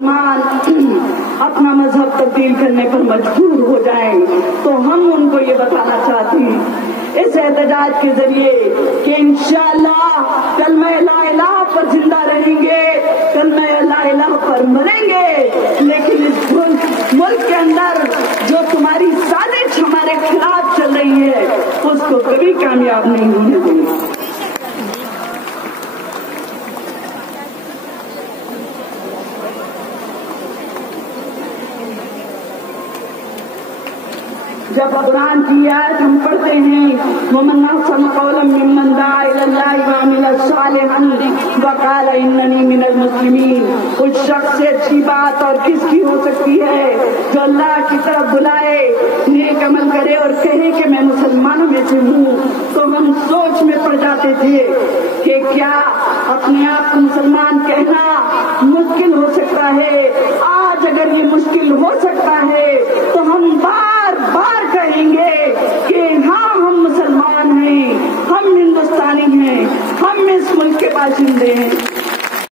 اپنا مذہب تبدیل کرنے پر مجبور ہو جائیں تو ہم ان کو یہ بتانا چاہتے ہیں اس احتجاج کے ذریعے کہ انشاءاللہ کلمہ لا الہ پر زندہ رہیں گے، کلمہ لا الہ پر مریں گے، لیکن اس ملک کے اندر جو تمہاری سازش ہمارے خلاف چل رہی ہے اس کو کبھی کامیاب نہیں ہونے دیں گے۔ جب قرآن کی آیت ہم پڑھتے ہیں وَمَنْ أَحْسَنُ قَوْلًا مِّمَّنْ دَعَا إِلَى اللَّهِ وَعَمِلَ صَالِحًا وَقَالَ إِنَّنِي مِنَ الْمُسْلِمِينَ۔ اس شخص سے اچھی بات اور کس کی ہو سکتی ہے جو اللہ کی طرف بلائے، نیک عمل کرے اور کہے کہ میں مسلمانوں میں سے ہوں۔ تو ہم سوچ میں پڑ جاتے تھے کہ کیا اپنے آپ کو مسلمان کہنا مشکل ہو سکتا ہے؟ آج اگر یہ مشکل ہو سکتا ہے تو ہم بار بار کہیں گے کہ ہاں ہم مسلمان ہیں، ہم ہندوستانی ہیں، ہم اس ملک کے باشندے ہیں۔